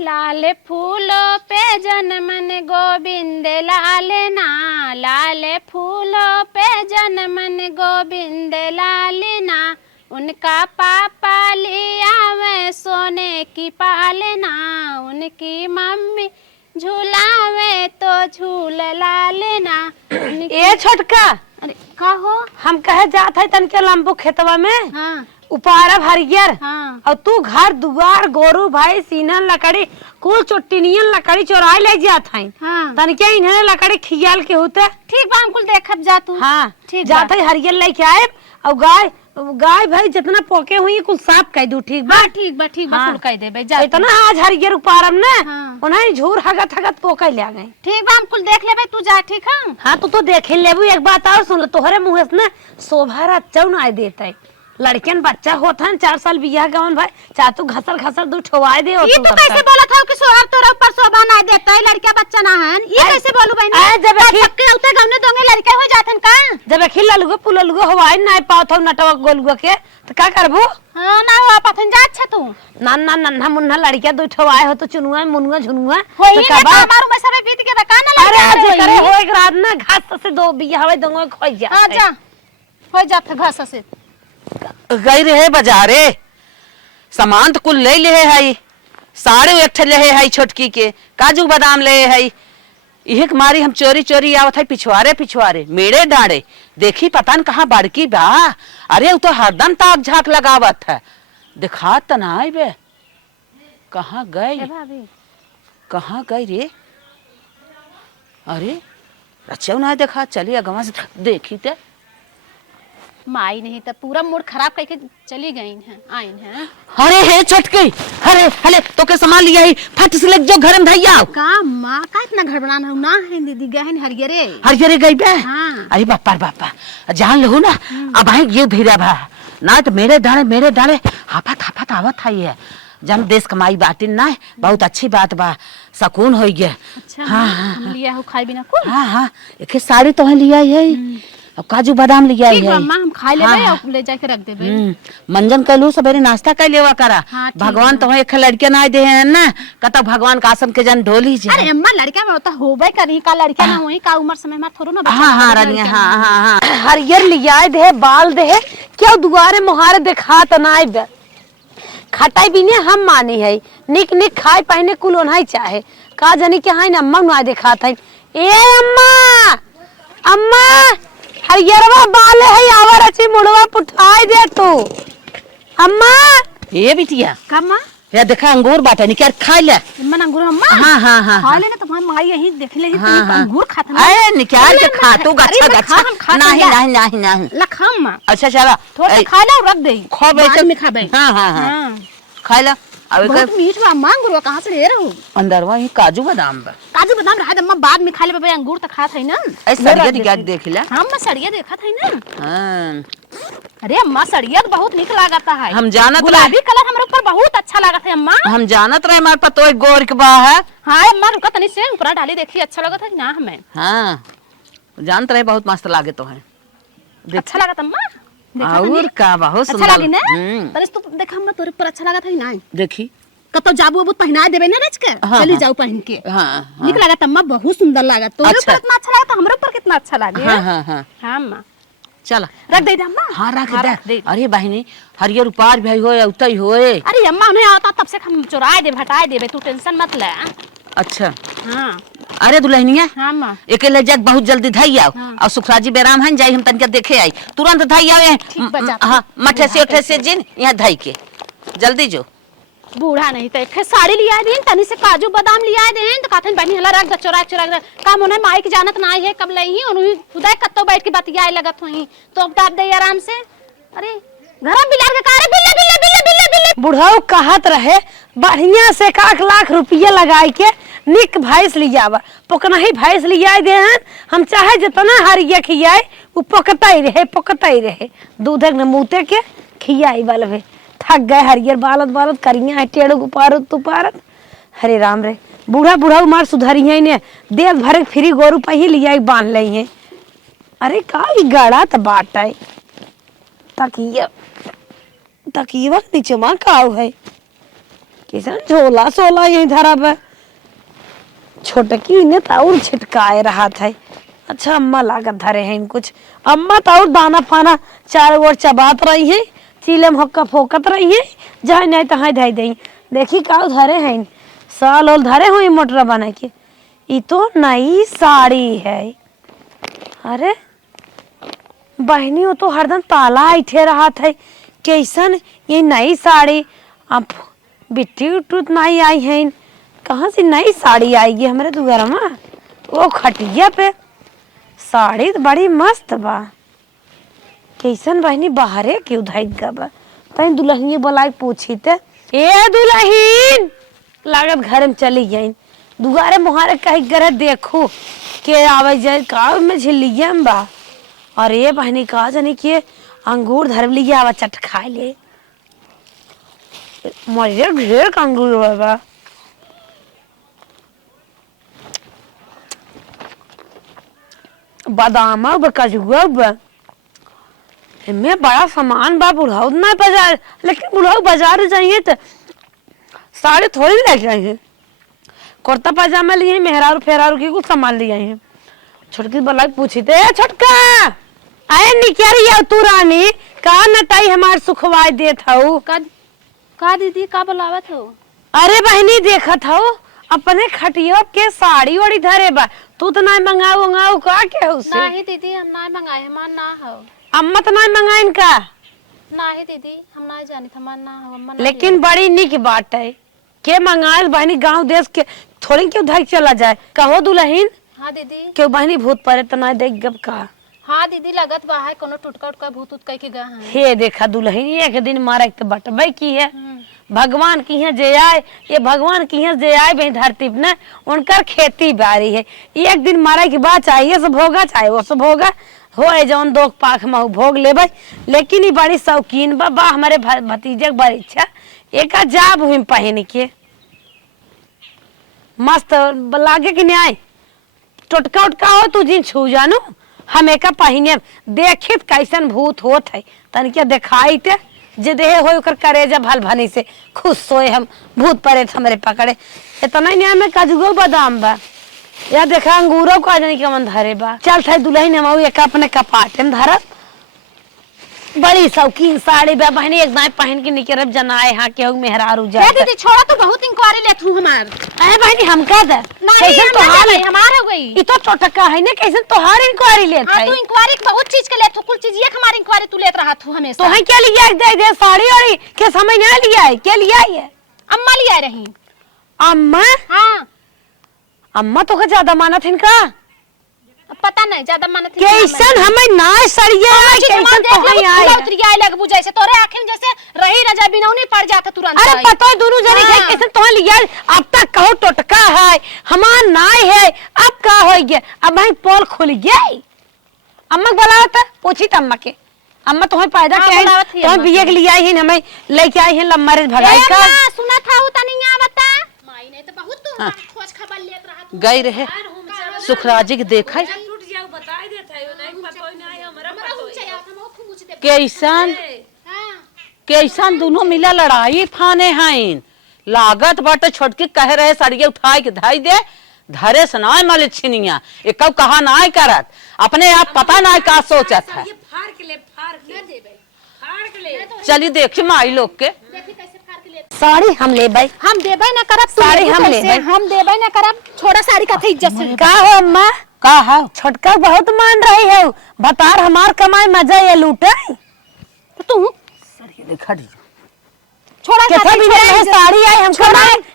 लाल फूलों पे जनमन गोविंद लालना, लाल फूलों पे जनमन गोविंद लालना, उनका पापा लिया वे सोने की पालना, उनकी मम्मी झूलावे तो झूल लालना। ए छोटका, अरे का हो? हम कहे जात है तन के लंबू खेतवा में। हाँ उपारा हरियर। हाँ। और तू घर दुआर गोरू भाई सीनन लकड़ी कुल चोटिनियन लकड़ी चोराई ले जात है। हाँ। तन के इन्हें लकड़ी खियाल के होते। ठीक बा, हम कुल देखब जा तू। हाँ ठीक जात है हरियर लेके आए। और गाय भाई जितना पोके हुई कुल साफ कह दू। ठीक बा? हाँ ठीक बा ठीक बा, हाँ। कुल कह देबे जा। इतना आज हरियर उपारम ने हाँ। उन्हें झूर हगत हगत पोके ले आ गए। ठीक बा, हम कुल देख लेबे, तू जा। ठीक है। हाँ तू देखे लेबू। एक बात और सुन, तोहरे मुँह से ना शोभा चौन आए देता है। लड़कियन बच्चा होता है 4 साल बियाह गवन भाई, चाहे तू घसर घसर दू ठोवाए दे। ये तो कैसे बोला था कि सोहर तोरा ऊपर शोभा ना देता है, लड़का बच्चा ना है। ये कैसे बोलू बहनी? जब सबके उते गवने दोंगे लड़का हो जाथन का। जब खिल ललुगो पुललुगो हवाई ना पावत नटवा गोलुगो के तो का करबो? हां ना हो पाथन जा। अच्छा तू नन्ना नन्ना मुन्ना लड़किया दू ठोवाए हो तो चुनुआ मुनुआ झुनुआ होई ना हमारो में सब बीत के बका ना अरे आज करे हो एक रात ना घास से दो बियाह हवे दोंगो खोई जा। हां जा हो जात घास से। गई रहे बाजारे, सामान तो कुल ले ले है। साड़े एक ले है छोटकी के, काजू बादाम ले है। यह मारी हम चोरी चोरी आवत है पिछवारे पिछवारे मेरे डाड़े। देखी पता न कहाँ बड़की बा। अरे वो तो हरदम ताक झाक लगावत है। दिखा तनाई बे कहाँ गई, कहाँ गई रे? अरे अच्छा ना देखा, चलिए अगवा से देखी ते माई नहीं तो पूरा मूड खराब करके चली गई हैं आइन हैं। अरे हे छटकी, अरे हले तो के सामान लिया ही फट से लग जाओ घर में धैया। का मां का इतना घर बनाना ना है दीदी गहन हरियरे हरियरे गई बे। हाँ। अरे बापा जान लो ना। अब आई ये धीरा भा ना तो मेरे डाले हाफत आवत था। ये जन देश कमाई बाटिन ना बहुत अच्छी बात बा, सुकून हो गया। अच्छा हाँ हम लिया हो खाई बिना कुल। हाँ एक साड़ी तो लिया है। अब काजू बादाम लिया है। हम खा लेबे और ले जाके रख देबे। मंजन कलू सवेरे नाश्ता कर लेवा करा। हाँ, भगवान तो एक लड़कियां ना दे हैं ना, कतौ भगवान का आश्रम के जन ढोली जे। अरे अम्मा लड़का में होता होबे करी का लड़का ना होई का उम्र समय में थोड़ो ना। हाँ रानिया हाँ हरियर लिया दे बाल दे क्यों दुआरे मुहारे दिखा तो ना बे। खटाई बिने हम माने है निक निक खाए पहने कुल ओनाई चाहे का जानी के हां अम्मा ना दिखात है। ए अम्मा अम्मा हरियरवा बाल है आवर अच्छी मुड़वा पुठाई दे तू अम्मा। ये बिटिया का मां या देखा अंगूर बाटा निकाल खा ले। मन अंगूर अम्मा हाँ खा लेना तो हम माई यही देख ले अंगूर खाता ना। अरे निकाल के खा तू गच्छा गच्छा। नहीं लखम मां। अच्छा चला थोड़ा खा ले और रख दे खाबे बाद में खाबे। हाँ खा ले। अब बहुत मीठ बा अंगूर कहां से ले रहो? अंदर वही काजू बादाम बा। काजू बादाम रहा अम्मा बाद में खा ले बे। अंगूर तो खात है ना। ऐसे सड़िया दिखा देख ले। हां अम्मा सड़िया देखा था ना। हां अरे अम्मा सड़िया तो बहुत निक लागता है। हम जानत गुलाबी कलर हमारे ऊपर बहुत अच्छा लागत है अम्मा। हम जानत रहे हमारे पास तो एक गोर के बा है। हां अम्मा रुका तनी से ऊपर डाली देखी अच्छा लगत है ना हमें। हाँ जानत रहे बहुत मस्त लागे तो है। अच्छा लागत अम्मा और का बहुत अच्छा सुंदर लागी ना। तनी तू देख हम तोरे पर अच्छा लागत है ना। देखी कतो जाबू अबू पहना देबे ना रच के चली जाओ पहन के। हाँ निक लागत अम्मा बहुत सुंदर लागत। तोरे अच्छा। ऊपर इतना अच्छा लागत हमरे ऊपर कितना अच्छा लागे। हाँ हां अम्मा चला रख दे अम्मा। हाँ रख दे। अरे बहनी हरियर उपार भी होए उतई होए। अरे अम्मा उन्हें आता तब से हम चुराए दे हटाए देबे, तू टेंशन मत ले। अच्छा हां अरे दुल्हनिया हां अम्मा एक ले जग बहुत जल्दी धई आओ। और सुखराजी बेराम हन जाई हम तनके देखे आई तुरंत धई आओ। हां मठे से जिन यहां धई के जल्दी जो। बूढ़ा नहीं तो एक साड़ी लिया दिन तनी से काजू बादाम लिया दिन तो काथन बनी हला रख द चोरा काम होने माई की जानत ना है कब लई और खुदा कत्तो बैठ के बतियाए लगत होई तो अब डाब दे आराम से। अरे घर बिलार के कारे बिल्ले बिल्ले बिल्ले बिल्ले बिल्ले बुढ़ाऊ कहत रहे बढ़िया से 1 लाख रुपया लगाई के निक भैंस लियावा पोकना ही भैंस लियाई दे हैं। हम चाहे जितना हरिया खियाए वो पकताई रहे दूध न मूते के खियाई वाले भे थक गए। हरियर बालत करिया है टेढ़ उपारत तुपारत। हरे राम रे बूढ़ा मार सुधरिया ने देश भर फ्री गोरू पही लिया बांध लई है। अरे का गड़ा त बाटा तकिया नीचे मां का है किसान झोला सोला यही धरा बा छोटकी ने ताउर छिटकाए रहा था। अच्छा अम्मा लागत धरे हैं कुछ। अम्मा ताउर दाना फाना चारों ओर चबात रही है, चीलम हक्का फोकत रही है, जहाँ नहीं तहाँ धई दई। देखी का धरे हैं साल और धरे हुई मोटरा बना के। ये तो नई साड़ी है। अरे बहनी वो तो हरदम ताला ऐठे रहा था कैसन ये नई साड़ी। अब बिट्टी उटूत नहीं आई है, कहाँ से नई साड़ी आएगी हमारे दुआर में। वो खटिया पे साड़ी तो बड़ी मस्त बा। कैसन बहनी बाहरे क्यों धाइत गबा। तई दुल्हनिया बोला पूछी थे ए दुल्हन लागत घर में चली गई। दुआरे मुहारे कहीं करे देखो के आवे जाए का में झिलिया में बा। और ये बहनी कहा जानी कि अंगूर धर लिया आवा चट खा ले। मजे ढेर अंगूर बाबा। बादाम कजुआ में बड़ा सामान बा। बुढ़ाऊ ना बाजार, लेकिन बुढ़ाऊ बाजार जाइए तो साड़ी थोड़ी ले जाइए। कुर्ता पजामा लिए मेहरारू फेरारू की कुछ सामान ले आए हैं। छोटकी बला पूछी थे छोटका आए निकरिया तू रानी का नटाई हमार सुखवाई देत हऊ का दीदी का बुलावत हो। अरे बहनी देखत हऊ अपने खटियो के साड़ी ओड़ी धरे बा। तू तो ना मंगाऊ मंगाऊ का के हो से नहीं दीदी हम ना मंगाए हमार ना हो। अम्मा तो ना मंगाइन का नहीं दीदी हम ना जानी हमार ना हो अम्मा ना लेकिन बड़ी निक बात है के मंगाए बहनी गांव देश के थोड़ी क्यों धक चला जाए। कहो दुल्हन हाँ दीदी क्यों बहनी भूत परे तो ना देख गब का। हाँ दीदी लगत बा है कोनो टुटका उटका भूत उत कह के गा है। हे देखा दुल्हन एक दिन मारा तो बटबे की है। भगवान की है जे आए ये भगवान की है जे आए भाई धरती पे ना उनकर खेती बारी है। एक दिन मारा की बात चाहिए सब होगा चाहे वो सब होगा हो जौन दो पाख में भोग लेबे। लेकिन ये बड़ी शौकीन बा हमारे भतीजे बड़ी इच्छा एक जाब हुई पहन के मस्त लागे कि न्याय टोटका उटका हो तू जिन छू जानू हम एक पहने देखित कैसन भूत होत है तनिके दिखाई ते जे देह हो ओकर करेजा भल भनी से खुश सोए हम भूत परे हमरे पकड़े। इतना न्याय में काजूगो बादाम बा या देखा अंगूरों का जानी के मन धरे बा। चल थे दुल्हन हम एक अपने कपाटे में धरत। बड़ी शौकीन साड़ी बा बहनी एक दाएं पहन के निकरब जनाए हां के मेहरारू जा। ए दीदी छोड़ा तो बहुत इंक्वायरी लेत हूं हमार। अरे बहनी हम का दे नहीं तोहार हमार हो गई। ई तो टोटका है ना कैसे तोहार इंक्वायरी लेत है। तू इंक्वायरी बहुत चीज के लेत हो कुल चीज एक हमारी इंक्वायरी तू लेत रहा तू हमेशा। तो है क्या लिया दे साड़ी और के समय ना लिया है क्या लिया है। अम्मा लिया रही। अम्मा हां अम्मा तो का ज्यादा मानत इनका पता नहीं ज्यादा मानत है कैसन हमें ना सड़िया कैसन तो है आए उतरिया लग बुझाई से तोरे आखिर जैसे रही रजा बिनौनी पड़ जाता तुरंत। अरे पता है दोनों जने है कैसन तो लिया। अब तक कहो टोटका है हमार नाय है अब का हो गया। अब भाई पोल खुल गया। अम्मा बुलावत पूछी त अम्मा के अम्मा तुम्हें पैदा के है तुम बिये के लिए आई है हमें लेके आई है लम्मारे भगाई का सुना था तनिया बता माई ने तो बहुत तू खोज खबर लेत रहा तू गई रहे सुखराजी के देखा कैसन कैसन दोनों मिला लड़ाई फाने हैं। लागत बाटे छोटकी कह रहे सड़िए उठाई के धाई दे धरे सनाए माले छिनिया एक कहा ना करत अपने आप पता ना का सोचत है। चलिए देखी माई लोग के साड़ी हम ले भाई हम देबे ना करब साड़ी हम ले हम देबे ना करब छोड़ा साड़ी का इज्जत से का हो अम्मा का है छोटका बहुत मान रही है बतार हमार कमाई मजा ये लूटे तू दिखा दी छोड़ा कैसा भी है साड़ी आई हम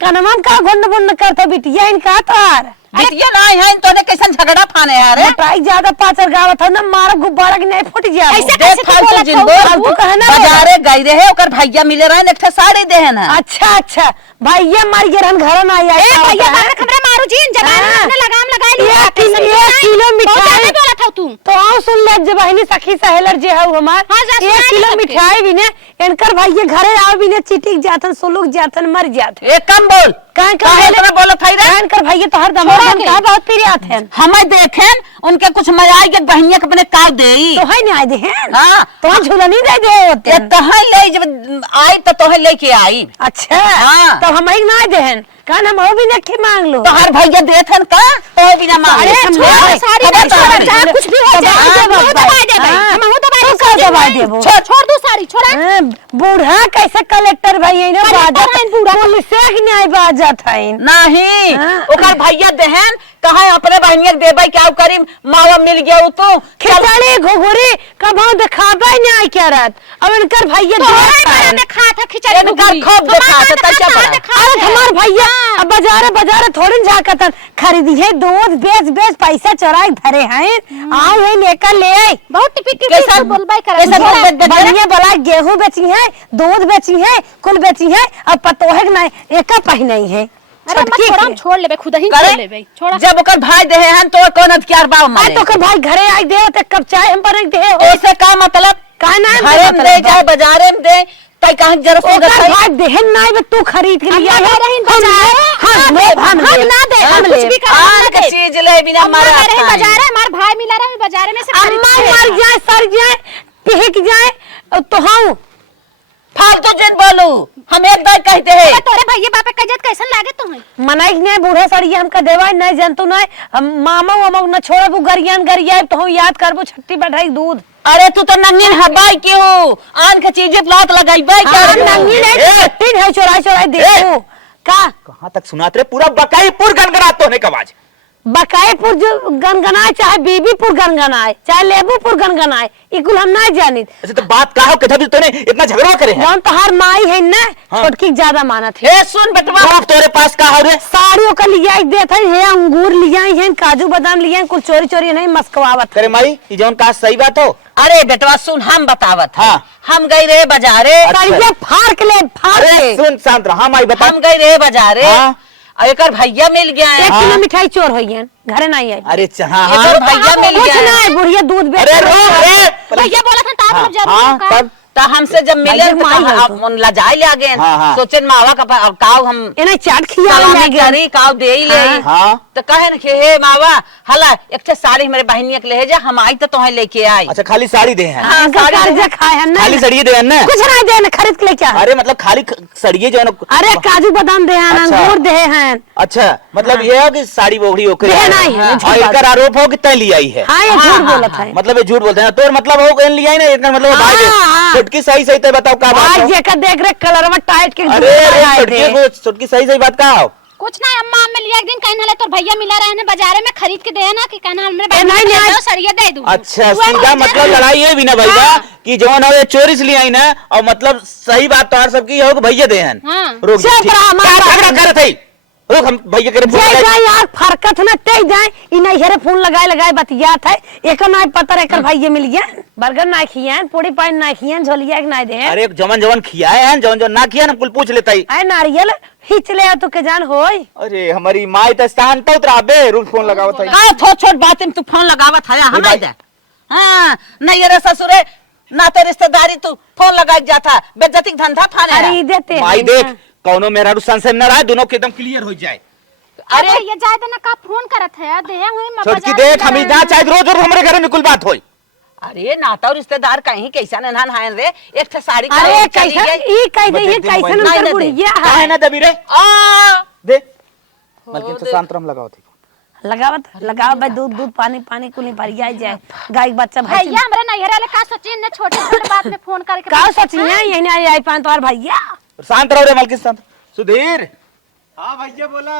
कनमन का गुंड गुंड करता बिटिया इनका तार बिटिया ना है तो ने कैसन झगड़ा फाने यार मोटाई ज्यादा पाचर गावत है ना मार गुब्बारा के नहीं फूट गया ऐसे देख फालतू जिंदो बाजारे गई रहे ओकर भैया मिले रहे एक साड़ी देहन है। अच्छा भैया मार के रहन घर ना आई ए भैया बाहर खबरे मारू जी जबान अपने लगाम लगा लिया 1 किलो मिठाई बोला था तू तो आओ सुन ले जे बहनी सखी सहेलर जे है हमार 1 किलो मिठाई भी ने इनकर भैया घरे आव भी ने चिटिक जातन सोलुक जातन मर जात एक कम बोल काहे काहे इतना बोलत है रे? कान कर भैया तो हर दमाद का बहुत प्रिय थे। हमें देखें उनके कुछ मजाई के बहनिया के अपने काव देई तो है नहीं आए दे हैं। हां तो झूला नहीं दे दे होते ये तोहे ले जब आई तो तोहे लेके आई। अच्छा हाँ। तो हम ही ना दे हैं कान हम और भी नखे मांग लो तो हर भैया देथन का तो बिना मांगे छोड़ साड़ी ना छोड़, चाहे कुछ भी हो जाए हम हूं दबाई दे भाई, हम हूं दबाई दे। छोड़ दो साड़ी छोड़ा। बूढ़ा कैसे कलेक्टर भाई है ना बाजा बूढ़ा पुलिस से न्याय बाजा था नहीं हाँ। ओकर भैया देहन कहा अपने बहनिया के देबै क्या करी मावा मिल गया उ तो खिचड़ी घुघुरी कभाऊ दिखाबे न्याय के रात अब इनकर भैया तो खा था खिचड़ी इनकर खूब देखा था क्या बड़ा। अरे हमार भैया अब बाजारे थोड़ी जाकर खरीदी है दूध बेच पैसा चोराए धरे हैं आओ है लेकर ले आई बहुत टिपिक कैसा बोलबाई बढ़िया बोला गेहूं बेची है दूध बेची है कुल बेची है अब पतोहे ना एका पहनी है। अरे मत छोड़, हम छोड़ लेबे खुद ही छोड़ लेबे छोड़ा। जब ओकर भाई देहे हन तो कौन अधिकार बाव माने तो कर भाई घरे आई दे तो कब चाय हम बने दे ऐसे का मतलब का ना घरे में दे चाहे बाजारे में दे तई कहां जरा सुन ओकर भाई देहन नहीं बे तू खरीद के लिया है हम ना दे हम कुछ भी आन के चीज ले बिना मारे रहे बाजार है हमार भाई मिला रहा है बाजार में से अम्मा मर जाए सर जाए पिहक जाए तो हम फालतू जिन बोलू हम एक बार कहते हैं तोरे भैया बापे का इज्जत कैसन लागे तुम्हें मनाई ने बूढ़े सड़िया हमका देवा नहीं जानतो नहीं हम मामा वामा न छोड़े वो गरिया तो हम याद करबो छट्टी बैठाई दूध। अरे तू तो नंगीन हबाई क्यों आन के चीज लात लगाईबे क्या नंगी नहीं छट्टी है चोराई देखो का कहां तक सुनात रे पूरा बकाईपुर गनगनात तो ने आवाज बकाईपुर जो गनगनाए चाहे बीबीपुर गनगनाए चाहे लेबूपुर गनगनाए इकुल हम नहीं जानी। अच्छा तो बात का हो कि तूने इतना झगड़ा करे है जौन तोहार माई है ना छोटकी ज्यादा मानत है। ए सुन बेटवा बाप तोरे पास का हो रे साड़ियों का लिया देत है अंगूर लिया है काजू बादाम लिया कुल चोरी नहीं मस्कवावत तेरे माई ई जौन का सही बात हो। अरे बेटवा सुन हम बतावत हाँ। हम गई रहे बाजारे ये फाड़ के सुन शांत रहा माई बता हम गई रहे बाजारे हाँ। एकर भैया मिल गया एक किलो मिठाई चोर हो गया घरे नहीं आई। अरे हाँ एकर भैया मिल कुछ गया नहीं बुढ़िया दूध बेच अरे रो रे भैया बोला था ता हाँ, जरूर हाँ, का तब तो हमसे जब मिले भैया तो माई है आप मन लजाई ले गए हाँ, हाँ। सोचे मावा का काव हम इन्हें चाट खिया सलामी करी काव दे ही ले हाँ, हाँ। तो कहे न हे मावा हला एक ठे साड़ी हमारे बहनिया के ले जा हम आई तो तोहे लेके आई। अच्छा खाली साड़ी दे हैं हाँ, इनका साड़ी कर्जा खाए है ना खाली सड़िए दे हैं ना कुछ नहीं देने खरीद के लेके आ। अरे मतलब खाली सड़िए जो है ना अरे काजू बादाम दे हैं अच्छा। अंगूर दे हैं। अच्छा मतलब ये है कि साड़ी बोगड़ी ओकरे दे है। नहीं है, झूठ और बात। इनका आरोप हो कि तय लिया ही है हाँ ये हाँ, झूठ हाँ, बोलत है। मतलब ये झूठ बोलते हैं तो मतलब हो गए लिया ही ना इनका मतलब भाई हाँ। छुटकी सही सही तो बताओ का बात भाई हो? जेकर देख रहे कलर में टाइट के अरे छुटकी सही सही बात का हो कुछ ना अम्मा हमें लिया एक दिन कहने हले तोर भैया मिला रहे ने बाजारे में खरीद के दे ना कि कहना हमरे नहीं, भाई नहीं, दो सरिया दे दूं। अच्छा तू सीधा अब मतलब लड़ाई है भी ना भाई हाँ। कि जौन है चोरी से ले आई ना और मतलब सही बात तो हर सबकी हो कि भैया दे हैं हाँ। रुक चुप ठीक। रहा, क्या हमारा- झगड़ा कर थे रुक हम भैया करे फोन जय लगाए। जाए यार फरकत ना ते जाए इ नहीं हेरे फोन लगाए बतियात है एक नहीं पता एकर भाई मिल गया बर्गर ना खियान पूरी पाइन ना खियान झोलिया के ना दे हैं। अरे जवन जवन खियाए हैं जवन जवन ना खिया ना कुल पूछ लेता ही आए नारियल हिच ले तो के जान होई। अरे हमारी माई तो स्थान तो उतरा बे रुक फोन लगाओ था का छोट छोट बात में तू फोन लगावत है हम भाई। दे हां नहीं रे ससुरे ना तो रिश्तेदारी तू फोन लगाई जाता बेइज्जती का धंधा फाने अरे देते माई हैं देख ना। कौनो मेरा रुसान से न रहा दोनों के एकदम क्लियर हो जाए अरे ये जाए तो ना का फोन करत है दे हुई मैं छोटकी बाजार देख में हम जा जहाँ चाहे रोज रोज हमारे घर में कुल बात होई अरे नाता और रिश्तेदार कहीं कैसा नहान हायन रे एक ठे साड़ी का अरे चली कैसा गई। ई कह दे ये बजट कैसा दिन नहीं नंबर दे। बुढ़िया काहे है ना दबी रे आ दे मलकिन तो शांतरम लगाओ थी लगाओ भाई दूध पानी कुली भरिया जाए गाय के बच्चा भाई भैया हमरा नहीं हरे का सोची ने छोटे छोटे बात में फोन करके का सोचिए यही नहीं आई पान तोर भैया शांत रहो रे मलकिन शांत सुधीर हाँ भैया बोला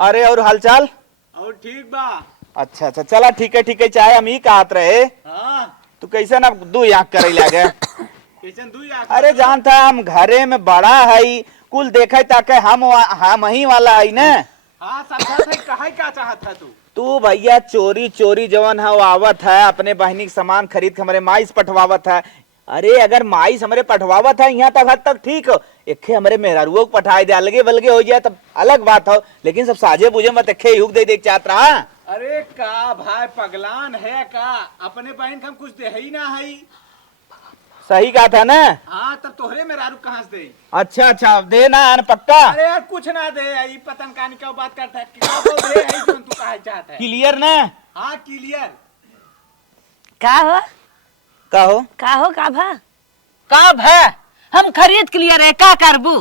अरे और हालचाल और ठीक बा। अच्छा अच्छा चला ठीक है चाहे हम ही कहत रहे हाँ तू कैसे ना दू आँख करे लगे कैसन दुई आँख अरे जान था हम घरे में बड़ा है कुल देखे ताके हम ही वाला है ना हाँ समझा था कहा क्या चाहत था तू भैया चोरी चोरी जवन है वो आवत है अपने बहनी के सामान खरीद के हमारे माई से पठवावत है। अरे अगर माई से हमारे पठवावत है यहाँ तक हद तक ठीक हो एक हमारे मेहरारुओं को पठाए दे अलगे बलगे हो जाए तब अलग बात हो लेकिन सब साझे बुझे मत एक युग दे चाहत रहा। अरे का भाई पगलान है का अपने बहन हम कुछ दे ही ना है सही कहा था ना। हाँ तब तोहरे में रारू कहाँ से दे? अच्छा अच्छा दे ना आन पक्का। अरे यार कुछ ना दे, यही पतन कहानी का बात करता है क्या बोल रहे है जो तू कहा चाहता है। क्लियर ना? हाँ क्लियर। का हो का भा कब है हम खरीद के लिए रहे का करबू।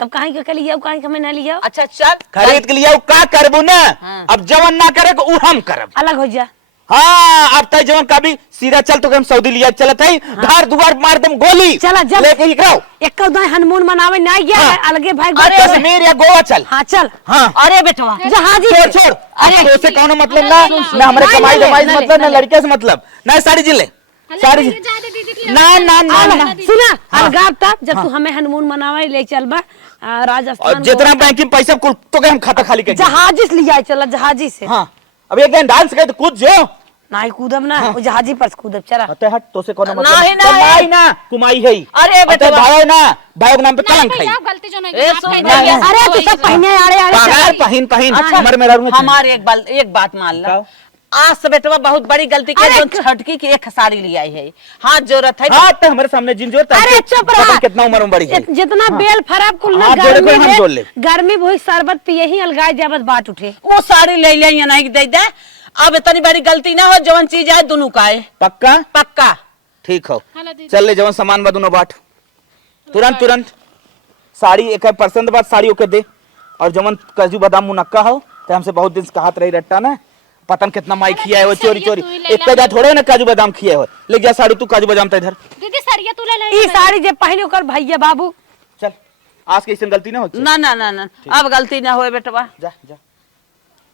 तब कहीं के लिया कहीं के मैं ना लिया अच्छा चल खरीद के लिए का करबू ना। हाँ। अब जवन ना करे को उ हम करब। अलग हो जा। हाँ अब तय जवन कभी सीधा चल तो हम सऊदी लिया चलत है। घर दुआर मार दम गोली चला जब लेके ही कराओ। एक हनुमान मनावे ना गया है अलगे भाई कश्मीर या गोवा चल। हाँ चल हाँ अरे बेटवा जहाजी छोड़ छोड़। अरे तो से कौन मतलब ना ना हमारे कमाई दमाई से मतलब ना लड़के से मतलब ना साड़ी जिले साड़ी ना ना ना ना सुना अलगाव तब जब तू हमें हनुमान मनावे ले चलबा और राजस्थान जितना बैंकिंग पैसा कुल तो के हम खाता खाली कर जहाजी से लिया चला जहाजी से। हाँ अब एक दिन डांस करे तो कूद जो नहीं कूदब ना वो जहाजी पर से कूदब चला। अते हट तो से कौन मतलब नहीं, नहीं। कमाई ना कुमाई है। अरे बेटा भाई ना भाई के नाम पे कलंक है। गलती जो नहीं ए, माफ सुन कर भैया, दो। अरे तू सब पहने आड़े आड़े पगार पहन पहन हमारे मेरा रूम हमारे एक बात मान ला बताओ। आज से बेटवा बहुत बड़ी गलती की जो छटकी की एक साड़ी ले आई है। हाँ जरूरत है हाँ तो हमारे सामने जिन जोर अरे चुप रहा। कितना उम्र में बड़ी है। जितना बेल फराब कुल ना हाँ, जोड़े को हम जोड़ गर्मी ले। में गर्मी वही शरबत पिए ही अलगाए जाबत बाट उठे। वो साड़ी ले ले या नहीं दे दे। अब इतनी बड़ी गलती ना हो जवन चीज आए दोनों का है पक्का पक्का। ठीक हो हेलो दीदी। चल ले जवन सामान बदुनो बाट तुरंत तुरंत साड़ी 1% बाद साड़ी ओके दे। और जवन काजू बादाम मुनक्का हो तो हमसे बहुत दिन से कहत रही रट्टा ना पतन कितना माई खिया है वो चोरी चोरी तू ही ले एक ला। का थोड़े ना काजू बादाम खिया हो। ले जा साड़ी तू काजू बादाम तो इधर दीदी सरिया तू ले ले। ई साड़ी जे पहने ओकर भैया बाबू चल आज के ऐसी गलती ना हो। ना ना ना ना अब गलती ना होए बेटवा। जा जा